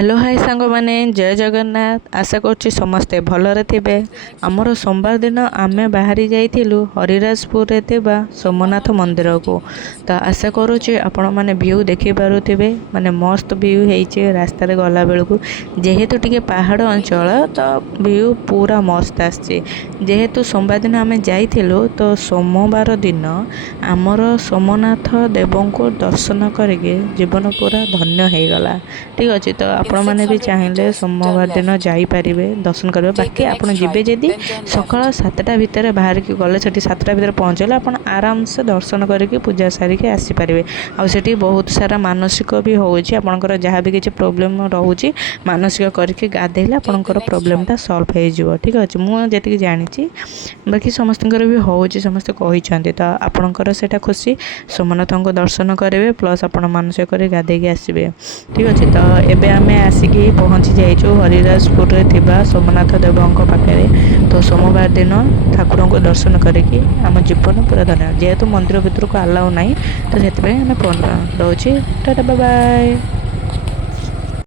Hello hi सांग मैंने जय जगन्नाथ। आशा करुच्ची समस्ते भलरे थे। आमर सोमवार दिन आमे बाहरी जाइलु हरिराजपुर थिबा सोमनाथ मंदिर को। तो आशा करुच्ची आपण मैंने व्यू देखी पारुथिबे, माने मस्त व्यू है रास्ता गला बेलू। जेहेतु टिके पहाड़ अंचल तो व्यू पूरा मस्त आसचे। जेहेतु सोमवार दिन आमे जाइलु तो सोमवार दिन आमर सोमनाथ देव को दर्शन करके जीवन पूरा धन्य हो गला। ठीक अच्छे तो आपण मैंने भी चाहिए सोमवार दिन जापरें दर्शन करेंगे। बाकी आपड़ जी जदि सकाल 7टा भितर बाहर की गले से 7टा भितर पहुँचले आप आराम से दर्शन करके पूजा सारिके आसीपारे। आठी बहुत सारा मानसिक भी होकर जहाँ भी किसी प्रोब्लेम रोचे मानसिक करके गाधेले आपंकर प्रोब्लेमटा सल्व हो। ठीक अच्छे मुझे जानी बाकी समस्त भी हो समस्ते कहते तो आपणकर से खुशी सोमनाथ को दर्शन करेंगे प्लस आप मानसिक कर गाधे आसबे। ठीक अच्छे तो एबे आमे आसिकी पहुँची जाइचु हरिराजपुर थिबा सोमनाथ देवों पाखे। तो सोमवार दिन ठाकुर को दर्शन करके आम जीवन पूरा धन्य। जेहेतु मंदिर भितर को आलाउ ना तो से फोन रोचे। Tata bye bye.